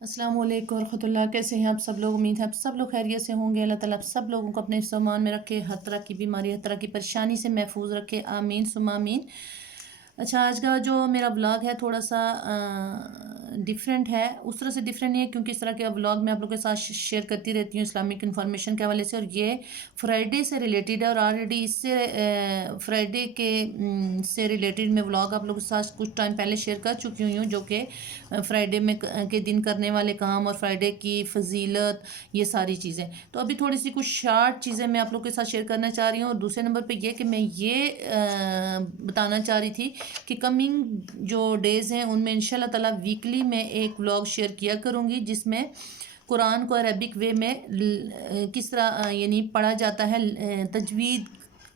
अस्सलाम वालेकुम रहमतुल्लाह। कैसे हैं आप सब लोग? उम्मीद है आप सब लोग खैरियत से होंगे। अल्लाह ताला आप सब लोगों को अपने सामान में रखे, हर तरह की बीमारी, हर तरह की परेशानी से महफूज रखे, आमीन सुम्मा आमीन। अच्छा, आज का जो मेरा व्लॉग है थोड़ा सा डिफरेंट है। उस तरह से डिफरेंट नहीं है क्योंकि इस तरह के व्लॉग मैं आप लोगों के साथ शेयर करती रहती हूँ इस्लामिक इन्फॉर्मेशन के हवाले से, और ये फ्राइडे से रिलेटेड है। और ऑलरेडी इससे फ्राइडे के से रिलेटेड मैं व्लॉग आप लोगों के साथ कुछ टाइम पहले शेयर कर चुकी हुई हूँ, जो कि फ्राइडे में के दिन करने वाले काम और फ्राइडे की फजीलत, ये सारी चीज़ें। तो अभी थोड़ी सी कुछ शार्ट चीज़ें मैं आप लोग के साथ शेयर करना चाह रही हूँ। और दूसरे नंबर पे ये कि मैं ये बताना चाह रही थी कि कमिंग जो डेज़ हैं उनमें इंशाल्लाह ताला वीकली मैं एक व्लॉग शेयर किया करूँगी, जिसमें कुरान को अरबिक वे में किस तरह यानी पढ़ा जाता है, तजवीद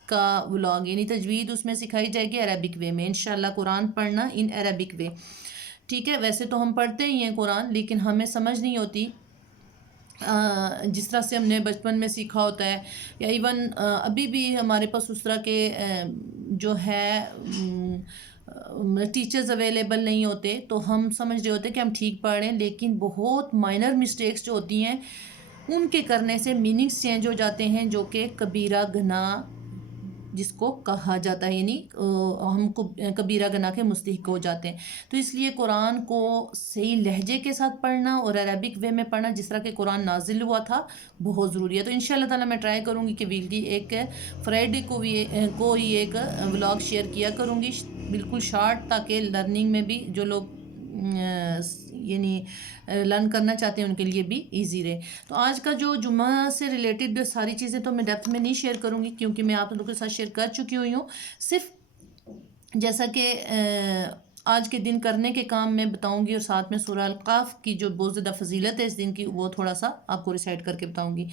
का व्लॉग, यानी तजवीद उसमें सिखाई जाएगी अरबिक वे में। इंशाल्लाह कुरान पढ़ना इन अरबिक वे, ठीक है। वैसे तो हम पढ़ते ही हैं कुरान, लेकिन हमें समझ नहीं होती जिस तरह से हमने बचपन में सीखा होता है, या इवन अभी भी हमारे पास उस तरह के जो है टीचर्स अवेलेबल नहीं होते, तो हम समझ रहे होते कि हम ठीक पढ़ रहे हैं, लेकिन बहुत माइनर मिस्टेक्स जो होती हैं उनके करने से मीनिंग्स चेंज हो जाते हैं, जो कि कबीरा गुनाह जिसको कहा जाता है, यानी हमको कबीरा गुनाह के मुस्तहिक हो जाते हैं। तो इसलिए कुरान को सही लहजे के साथ पढ़ना और अरबिक वे में पढ़ना, जिस तरह के कुरान नाजिल हुआ था, बहुत ज़रूरी है। तो इंशाल्लाह ताला मैं ट्राई करूँगी कि वीकली एक फ्राइडे को ही एक व्लॉग शेयर किया करूँगी, बिल्कुल शार्ट, ताकि लर्निंग में भी जो लोग यानी लर्न करना चाहते हैं उनके लिए भी इजी रहे। तो आज का जो जुम्मा से रिलेटेड सारी चीज़ें तो मैं डेप्थ में नहीं शेयर करूँगी, क्योंकि मैं आप लोगों के साथ शेयर कर चुकी हुई हूँ। सिर्फ जैसा कि आज के दिन करने के काम मैं बताऊंगी, और साथ में सूरह अल-काफ की जो बहुत ज़्यादा फजीलत है इस दिन की, वो थोड़ा सा आपको रिसाइट करके बताऊंगी।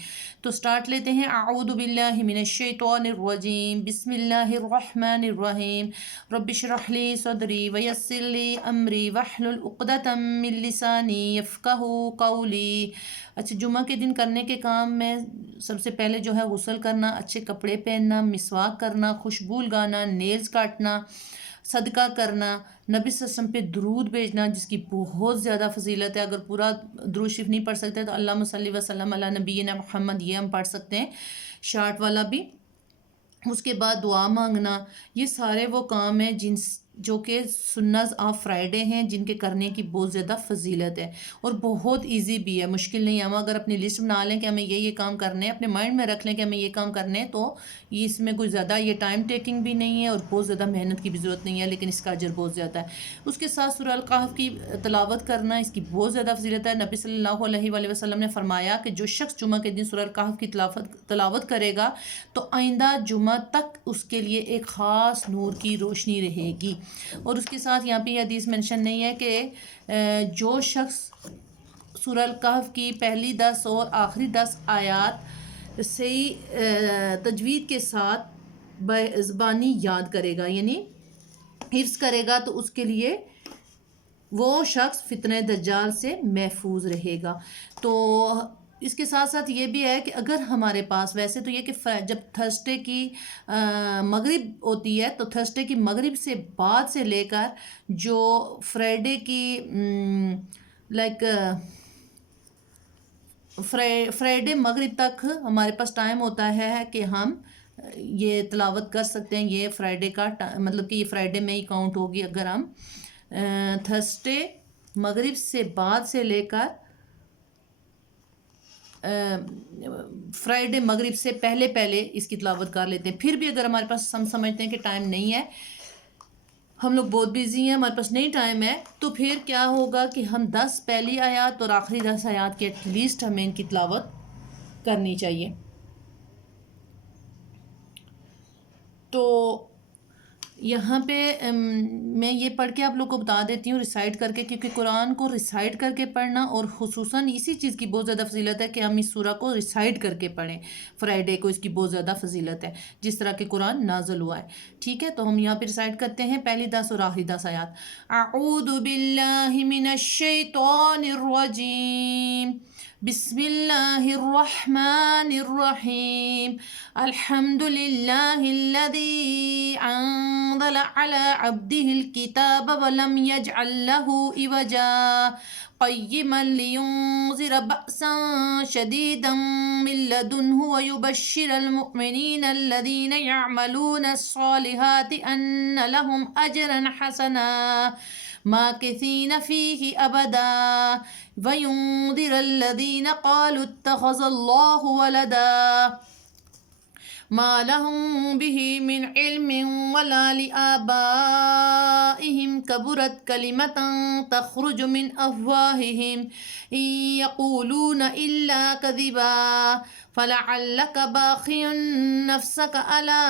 तो स्टार्ट लेते हैं। आऊदु बिल्लाहि मिनश शैतानिर रजीम, बिस्मिल्लाहिर रहमानिर रहीम, रब्बि इश्रह ली सदरी व यस्सिर ली अमरी वहलुल उक़दतम मिन लिसानी यफ़क़हू क़ौली। अच्छा, जुम्मा के दिन करने के काम में सबसे पहले जो है गुस्ल करना, अच्छे कपड़े पहनना, मिसवाक करना, खुशबू लगाना, नेल्स काटना, सदका करना, नबी सल्लल्लाहु अलैहि वसल्लम पे दरूद भेजना, जिसकी बहुत ज़्यादा फजीलत है। अगर पूरा दरूद शरीफ नहीं पढ़ सकते तो अल्लाहुम्मा सल्ली व सल्लम अला नबीना मुहम्मद, ये हम पढ़ सकते हैं, शार्ट वाला भी। उसके बाद दुआ मांगना, ये सारे वो काम हैं जो कि सुन्नत ऑफ फ्राइडे हैं, जिनके करने की बहुत ज़्यादा फजीलत है और बहुत इजी भी है, मुश्किल नहीं है। हम अगर अपनी लिस्ट बना लें कि हमें ये काम करने हैं, अपने माइंड में रख लें कि हमें ये काम करने हैं, तो ये इसमें कोई ज़्यादा ये टाइम टेकिंग भी नहीं है और बहुत ज़्यादा मेहनत की भी ज़रूरत नहीं है, लेकिन इसका अजर बहुत ज़्यादा है। उसके साथ सूरह अल कहफ की तलावत करना, इसकी बहुत ज़्यादा फजीलत है। नबी सल्लल्लाहु अलैहि वसल्लम ने फरमाया कि जो शख्स जुमा के दिन सूरह अल कहफ की तलावत करेगा तो आइंदा जुमा तक उसके लिए एक ख़ास नूर की रोशनी रहेगी। और उसके साथ यहाँ पे हदीस मेंशन नहीं है कि जो शख्स सूरह अल कहफ की पहली 10 और आखिरी 10 आयात सही तजवीद के साथ ज़बानी याद करेगा, यानी हिफ्ज़ करेगा, तो उसके लिए वो शख्स फितने दज्जाल से महफूज रहेगा। तो इसके साथ साथ ये भी है कि अगर हमारे पास, वैसे तो ये कि जब थर्सडे की मगरिब होती है, तो थर्सडे की मगरिब से बाद से लेकर जो फ्राइडे की लाइक फ्राइडे मगरिब तक हमारे पास टाइम होता है कि हम ये तलावत कर सकते हैं। ये फ्राइडे का मतलब कि ये फ्राइडे में ही काउंट होगी अगर हम थर्सडे मगरिब से बाद से लेकर फ्राइडे मगरिब से पहले पहले इसकी तलावत कर लेते हैं। फिर भी अगर हमारे पास, हम समझते हैं कि टाइम नहीं है, हम लोग बहुत बिजी हैं, हमारे पास नहीं टाइम है, तो फिर क्या होगा कि हम 10 पहली आयत और आखिरी 10 आयत की एटलीस्ट हमें इनकी तलावत करनी चाहिए। तो यहाँ पे मैं ये पढ़ के आप लोग को बता देती हूँ रिसाइट करके, क्योंकि कुरान को रिसाइट करके पढ़ना, और ख़ुसूसन इसी चीज़ की बहुत ज़्यादा फजीलत है कि हम इस सूरा को रिसाइट करके पढ़ें फ्राइडे को, इसकी बहुत ज़्यादा फजीलत है, जिस तरह के कुरान नाज़िल हुआ है। ठीक है, तो हम यहाँ पे रिसाइट करते हैं पहली 10 और आखिरी 10 आयात। अऊज़ु बिल्लाहि मिनश शैतानिर रजीम, بسم اللہ الرحمن الرحیم الحمد للہ الذی انزل علی عبده الكتاب ولم یجعل له عوجا قیما لینذر بأسا شدیدا من لدنه ویبشر المؤمنین الذین یعملون الصالحات ان لهم اجرا حسنا ماکثین فیہ ابدا وَيُنذِرَ الَّذِينَ قَالُوا اتَّخَذَ اللَّهُ وَلَدًا مَا لَهُم بِهِ مِنْ عِلْمٍ وَلَا لِآبَائِهِمْ كَبُرَتْ كَلِمَةً تَخْرُجُ مِنْ أَفْوَاهِهِمْ إِنْ يَقُولُونَ إِلَّا كَذِبًا فَلَعَلَّكَ بَاخِعٌ نَفْسَكَ عَلَى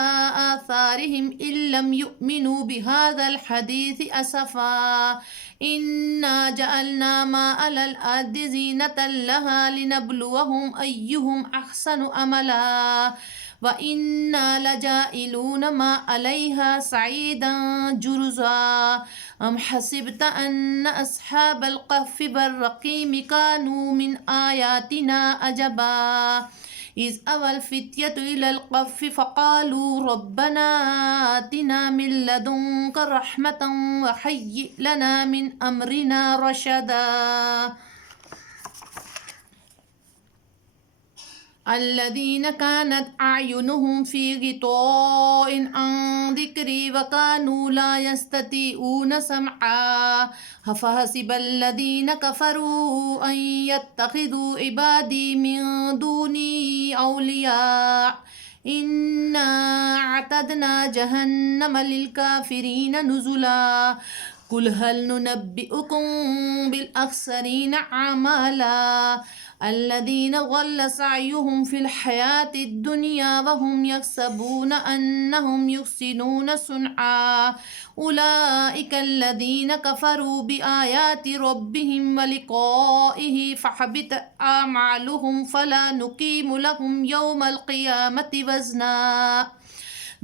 آثَارِهِمْ إِن لَّمْ يُؤْمِنُوا بِهَذَا الْحَدِيثِ أَسَفًا إِنَّا جَعَلْنَا مَا عَلَى الْأَرْضِ زِينَةً لَهَا لِنَبْلُوَهُمْ أَيُّهُمْ أَحْسَنُ عَمَلًا وَإِنَّا لَجَاعِلُونَ مَا عَلَيْهَا صَعِيدًا جُرُزًا أَمْ حَسِبْتَ أَنَّ أَصْحَابَ الْكَهْفِ وَالرَّقِيمِ كَانُوا مِنْ آيَاتِنَا عَجَبًا إِذْ أَوَى الْفِتْيَةُ إِلَى الْكَهْفِ فَقَالُوا رَبَّنَا آتِنَا مِن لَّدُنكَ رَحْمَةً وَهَيِّئْ لَنَا مِنْ أَمْرِنَا رَشَدًا الذين كانت أعينهم في غطاء عن ذكري وكانوا لا يستطيعون سمعا أفحسب الذين كفروا أن يتخذوا عبادي من دوني أولياء إنا أعتدنا جهنم للكافرين نزلا قل هل ننبئكم بالأخسرين أعمالا الذين ضل سعيهم في الحياة الدنيا وهم يحسبون أنهم يحسنون صنعا أولئك الذين كفروا بآيات ربهم ولقائه فحبط أعمالهم فلا نقيم لهم يوم القيامة وزنا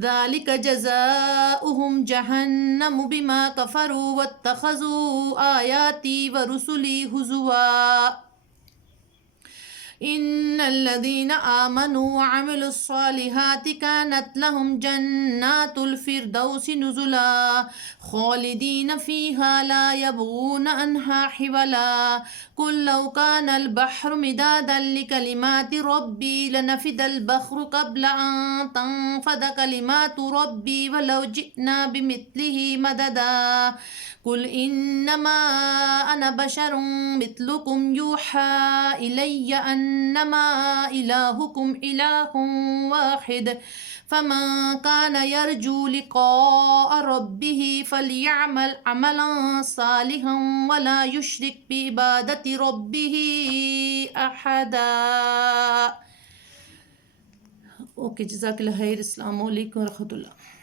ذلك جزاؤهم جهنم بما كفروا واتخذوا آياتي ورسلي هزوا إن الذين آمنوا وعملوا الصالحات كانت لهم جنات الفردوس نزلا خالدين فيها لا يبغون عنها حولا قل لو كان البحر مدادا لكلمات ربي لنفد البحر قبل أن تنفد كلمات ربي ولو جئنا بمثله مددا قل إنما أنا بشر مثلكم يوحى إلي أنما إلهكم إله واحد فمن كان يرجو لقاء ربه فليعمل عملا صالحا ولا يشرك بعبادة ربه أحدا. اوکے، جزاک اللہ خیر. السلام علیکم ورحمۃ اللہ.